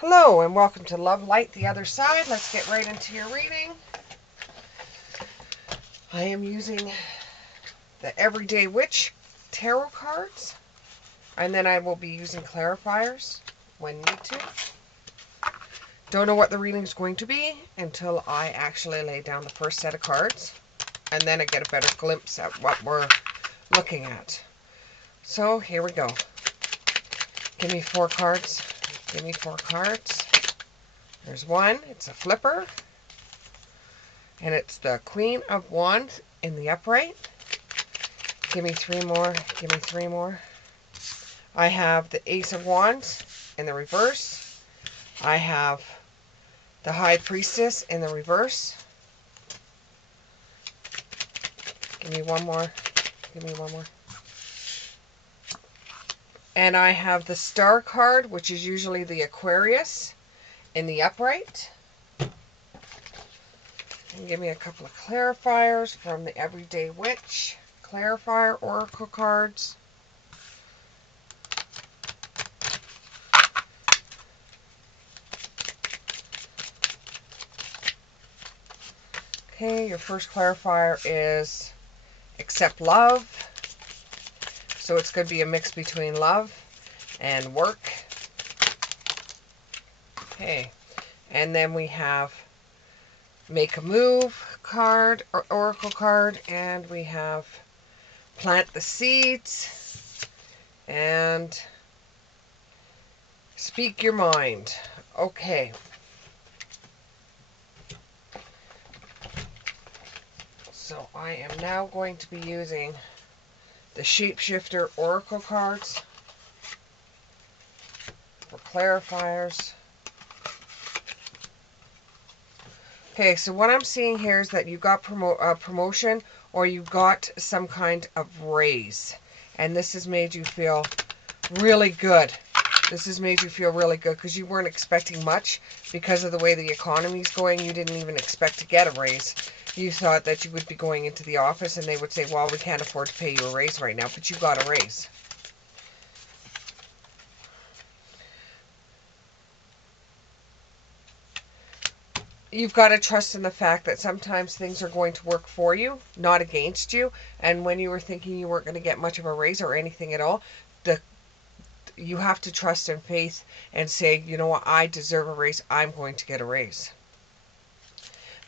Hello and welcome to Love Light the Other Side. Let's get right into your reading. I am using the Everyday Witch tarot cards, and then I will be using clarifiers when need to. Don't know what the reading is going to be until I actually lay down the first set of cards, and then I get a better glimpse at what we're looking at. So here we go. Give me 4 cards. Give me 4 cards. There's one. It's a flipper. And it's the Queen of Wands in the upright. Give me 3 more. Give me 3 more. I have the Ace of Wands in the reverse. I have the High Priestess in the reverse. Give me one more. Give me one more. And I have the Star card, which is usually the Aquarius, in the upright. And give me a couple of clarifiers from the Everyday Witch clarifier oracle cards. Okay, your first clarifier is accept love. So it's going to be a mix between love and work. Okay, and then we have make a move card, or oracle card, and we have plant the seeds and speak your mind. Okay. So I am now going to be using the Shapeshifter oracle cards for clarifiers. Okay, so what I'm seeing here is that you got promotion, or you got some kind of raise. And this has made you feel really good. This has made you feel really good because you weren't expecting much because of the way the economy is going. You didn't even expect to get a raise. You thought that you would be going into the office and they would say, well, we can't afford to pay you a raise right now, but you got a raise. You've got to trust in the fact that sometimes things are going to work for you, not against you. And when you were thinking you weren't going to get much of a raise or anything at all, you have to trust in faith and say, you know what, I deserve a raise. I'm going to get a raise.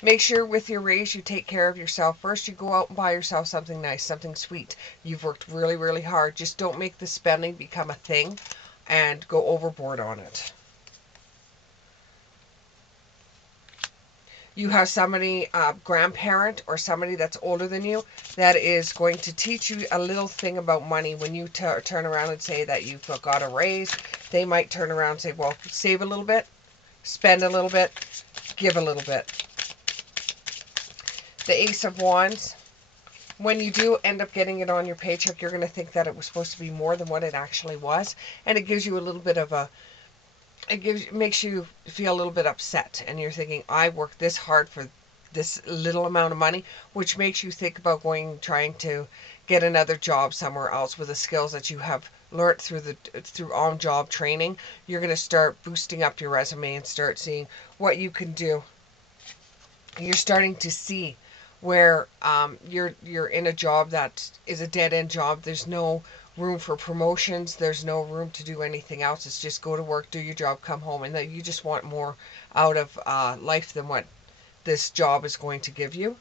Make sure with your raise you take care of yourself first. You go out and buy yourself something nice, something sweet. You've worked really, really hard. Just don't make the spending become a thing and go overboard on it. You have somebody, grandparent or somebody that's older than you, that is going to teach you a little thing about money. When you turn around and say that you've got a raise, they might turn around and say, well, save a little bit, spend a little bit, give a little bit. The Ace of Wands. When you do end up getting it on your paycheck, you're going to think that it was supposed to be more than what it actually was. And it gives you a little bit of a, makes you feel a little bit upset, and you're thinking, I worked this hard for this little amount of money, which makes you think about trying to get another job somewhere else with the skills that you have learned through on-job training. You're going to start boosting up your resume and start seeing what you can do. You're starting to see where you're in a job that is a dead-end job. There's no room for promotions. There's no room to do anything else. It's just go to work, do your job, come home, and that you just want more out of life than what this job is going to give you.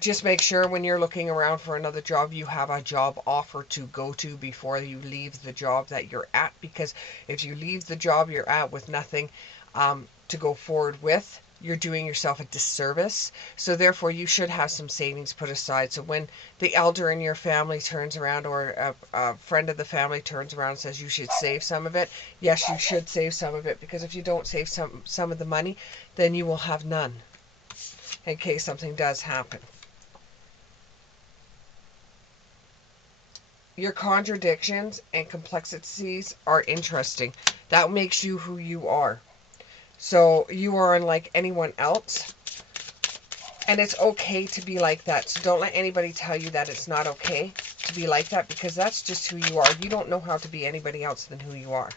Just make sure when you're looking around for another job, you have a job offer to go to before you leave the job that you're at. Because if you leave the job you're at with nothing to go forward with, you're doing yourself a disservice. So therefore you should have some savings put aside. So when the elder in your family turns around, or a friend of the family turns around and says you should save some of it, yes, you should save some of it. Because if you don't save some of the money, then you will have none in case something does happen. Your contradictions and complexities are interesting. That makes you who you are. So you are unlike anyone else. And it's okay to be like that. So don't let anybody tell you that it's not okay. to be like that, because that's just who you are. You don't know how to be anybody else than who you are.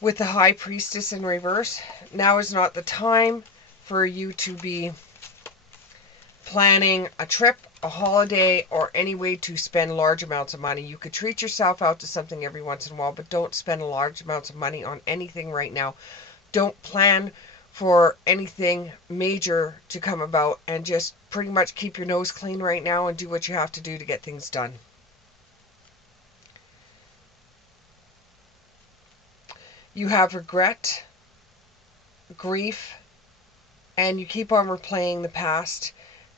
With the High Priestess in reverse, now is not the time for you to be planning a trip, a holiday, or any way to spend large amounts of money. You could treat yourself out to something every once in a while, but don't spend large amounts of money on anything right now. Don't plan for anything major to come about, and just pretty much keep your nose clean right now and do what you have to do to get things done. You have regret, grief, and you keep on replaying the past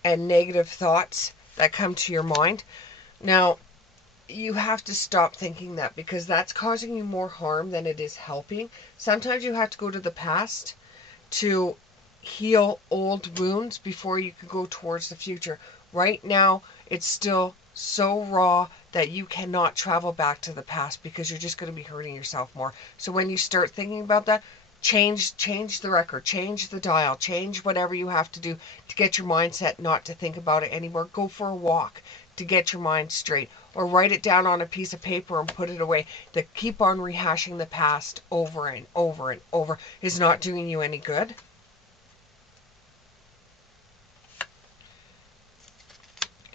and negative thoughts that come to your mind. Now, you have to stop thinking that, because that's causing you more harm than it is helping. Sometimes you have to go to the past to heal old wounds before you can go towards the future. Right now, it's still so raw that you cannot travel back to the past, because you're just going to be hurting yourself more. So when you start thinking about that, change the record, change the dial, change whatever you have to do to get your mindset not to think about it anymore. Go for a walk to get your mind straight, or write it down on a piece of paper and put it away. To keep on rehashing the past over and over and over is not doing you any good.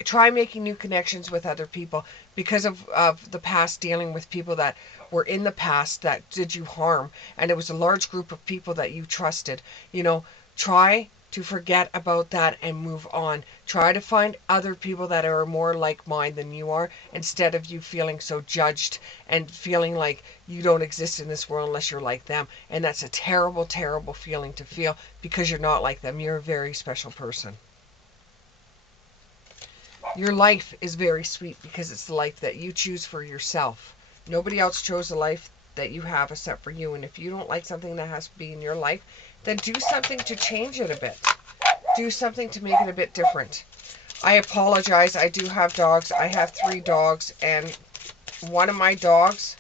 Try making new connections with other people, because of the past, dealing with people that were in the past that did you harm, and it was a large group of people that you trusted. Try to forget about that and move on. Try to find other people that are more like mind than you are, instead of you feeling so judged and feeling like you don't exist in this world unless you're like them. And that's a terrible, terrible feeling to feel, because you're not like them. You're a very special person. Your life is very sweet, because it's the life that you choose for yourself. Nobody else chose the life that you have except for you. And if you don't like something that has to be in your life, then do something to change it a bit. Do something to make it a bit different. I apologize. I do have dogs. I have 3 dogs, and one of my dogs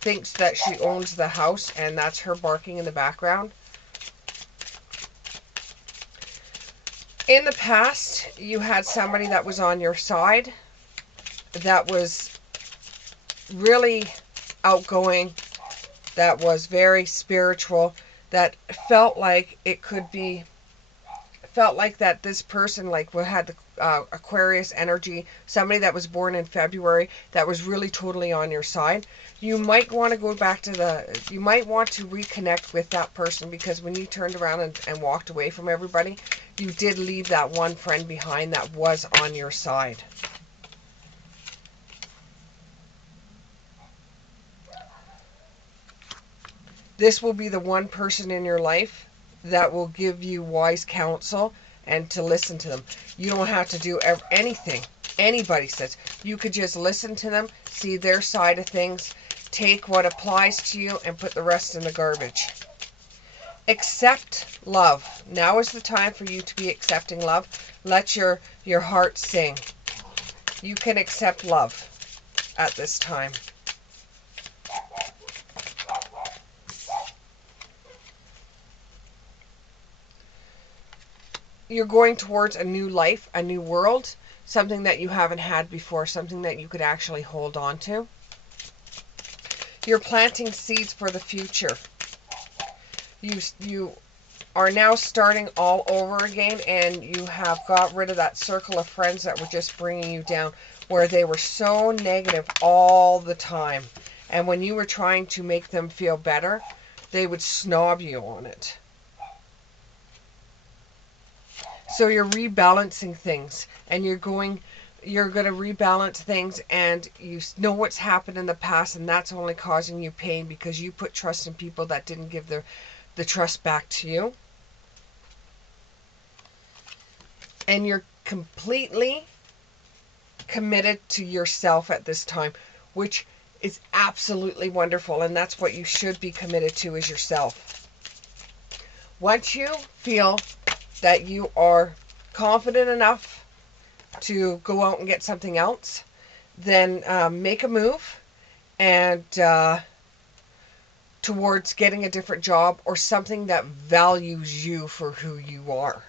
thinks that she owns the house, and that's her barking in the background. In the past, you had somebody that was on your side, that was really outgoing, that was very spiritual, that felt like it could be, felt like that this person like had the Aquarius energy, somebody that was born in February, that was really totally on your side. You might want to go back to you might want to reconnect with that person, because when you turned around and walked away from everybody, you did leave that one friend behind that was on your side. This will be the one person in your life that will give you wise counsel, and to listen to them. You don't have to do anything anybody says. You could just listen to them, see their side of things, take what applies to you, and put the rest in the garbage. Accept love. Now is the time for you to be accepting love. Let your heart sing. You can accept love at this time. You're going towards a new life, a new world, something that you haven't had before, something that you could actually hold on to. You're planting seeds for the future. You are now starting all over again, and you have got rid of that circle of friends that were just bringing you down, where they were so negative all the time. And when you were trying to make them feel better, they would snob you on it. So you're rebalancing things, and you're going to rebalance things, and you know what's happened in the past, and that's only causing you pain, because you put trust in people that didn't give the trust back to you. And you're completely committed to yourself at this time, which is absolutely wonderful, and that's what you should be committed to, is yourself. Once you feel that you are confident enough to go out and get something else, then make a move, and towards getting a different job, or something that values you for who you are.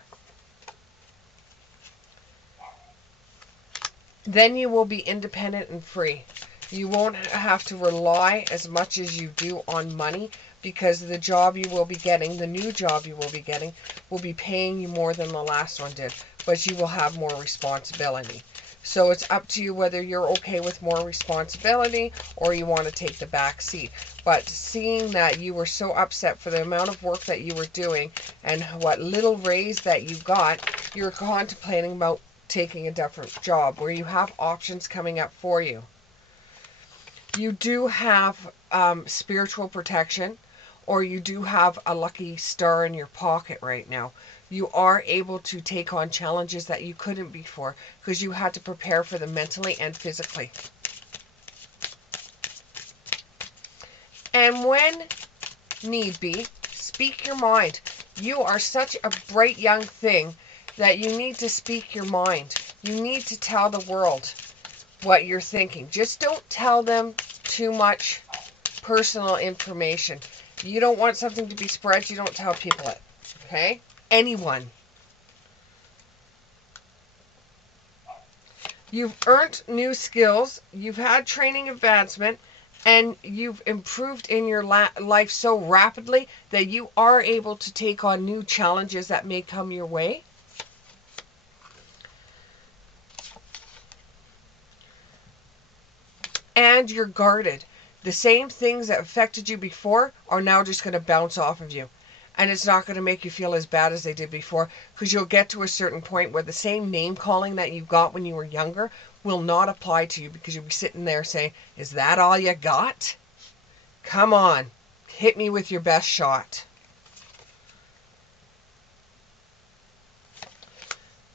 Then you will be independent and free. You won't have to rely as much as you do on money, because the job you will be getting, the new job you will be getting, will be paying you more than the last one did, but you will have more responsibility. So it's up to you whether you're okay with more responsibility or you want to take the back seat. But seeing that you were so upset for the amount of work that you were doing and what little raise that you got, you're contemplating about taking a different job where you have options coming up for you. You do have spiritual protection, or you do have a lucky star in your pocket right now. You are able to take on challenges that you couldn't before because you had to prepare for them mentally and physically. And when need be, speak your mind. You are such a bright young thing that you need to speak your mind. You need to tell the world what you're thinking. Just don't tell them too much personal information. You don't want something to be spread, you don't tell people it. Okay? Anyone. You've earned new skills, you've had training advancement, and you've improved in your life so rapidly that you are able to take on new challenges that may come your way. And you're guarded. The same things that affected you before are now just going to bounce off of you. And it's not going to make you feel as bad as they did before, because you'll get to a certain point where the same name calling that you got when you were younger will not apply to you, because you'll be sitting there saying, is that all you got? Come on, hit me with your best shot.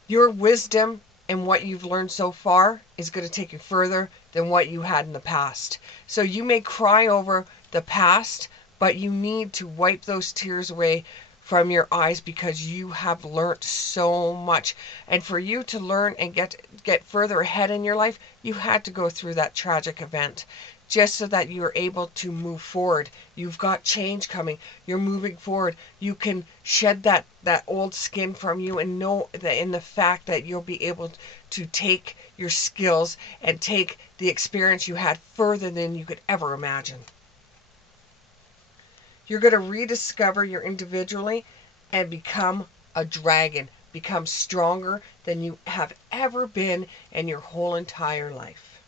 Your wisdom and what you've learned so far is going to take you further than what you had in the past. So you may cry over the past, but you need to wipe those tears away from your eyes, because you have learned so much. And for you to learn and get further ahead in your life, you had to go through that tragic event just so that you are able to move forward. You've got change coming. You're moving forward. You can shed that old skin from you, and know that in the fact that you'll be able to take your skills and take the experience you had further than you could ever imagine. You're going to rediscover your individuality and become a dragon. Become stronger than you have ever been in your whole entire life.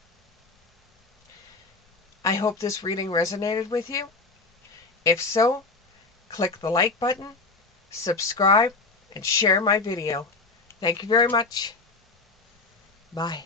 I hope this reading resonated with you. If so, click the like button, subscribe, and share my video. Thank you very much. Bye.